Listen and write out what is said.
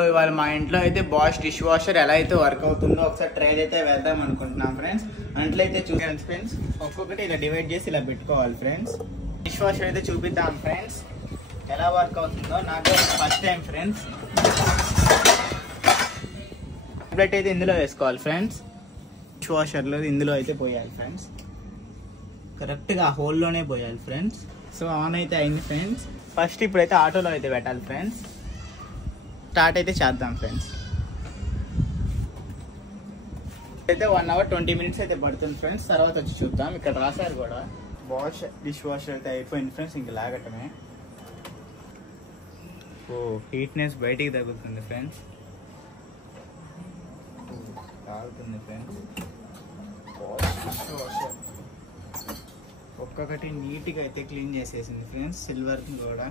ఇవాళ మా ఇంట్లో అయితే బాష్ డిష్ వాషర్ ఎలా అయితే వర్క్ అవుతుందో ఒకసారి ట్రైల్ అయితే వేద్దాం అనుకుంటున్నాం ఫ్రెండ్స్. అంట్లో అయితే చూడండి ఫ్రెండ్స్, ఒక్కొక్కటి ఇలా డివైడ్ చేసి ఇలా పెట్టుకోవాలి ఫ్రెండ్స్. డిష్ వాషర్ అయితే చూపిద్దాం ఫ్రెండ్స్ ఎలా వర్క్ అవుతుందో. నాకు ఫస్ట్ టైం ఫ్రెండ్స్. ట్యాబ్లెట్ అయితే ఇందులో వేసుకోవాలి ఫ్రెండ్స్. డిష్ వాషర్లో ఇందులో అయితే పోయాలి ఫ్రెండ్స్, కరెక్ట్గా ఆ హోల్లోనే పోయాలి ఫ్రెండ్స్. సో ఆన్ అయితే అయింది ఫ్రెండ్స్. ఫస్ట్ ఇప్పుడైతే ఆటోలో అయితే పెట్టాలి ఫ్రెండ్స్. స్టార్ట్ అయితే చేద్దాం ఫ్రెండ్స్. అయితే 1 hour 20 minutes అయితే పడుతుంది ఫ్రెండ్స్. తర్వాత వచ్చి చూద్దాం. ఇక్కడ రాశారు కూడా బాష్ డిష్ వాషర్ అయితే అయిపోయింది ఫ్రెండ్స్. ఇంక లాగటమే. ఓ హీట్నెస్ బయటికి తగ్గుతుంది ఫ్రెండ్స్. లాగుతుంది ఫ్రెండ్స్. బాష్ డిష్ వాషర్ ఒక్కొక్కటి నీట్గా అయితే క్లీన్ చేసేసింది ఫ్రెండ్స్. సిల్వర్ కూడా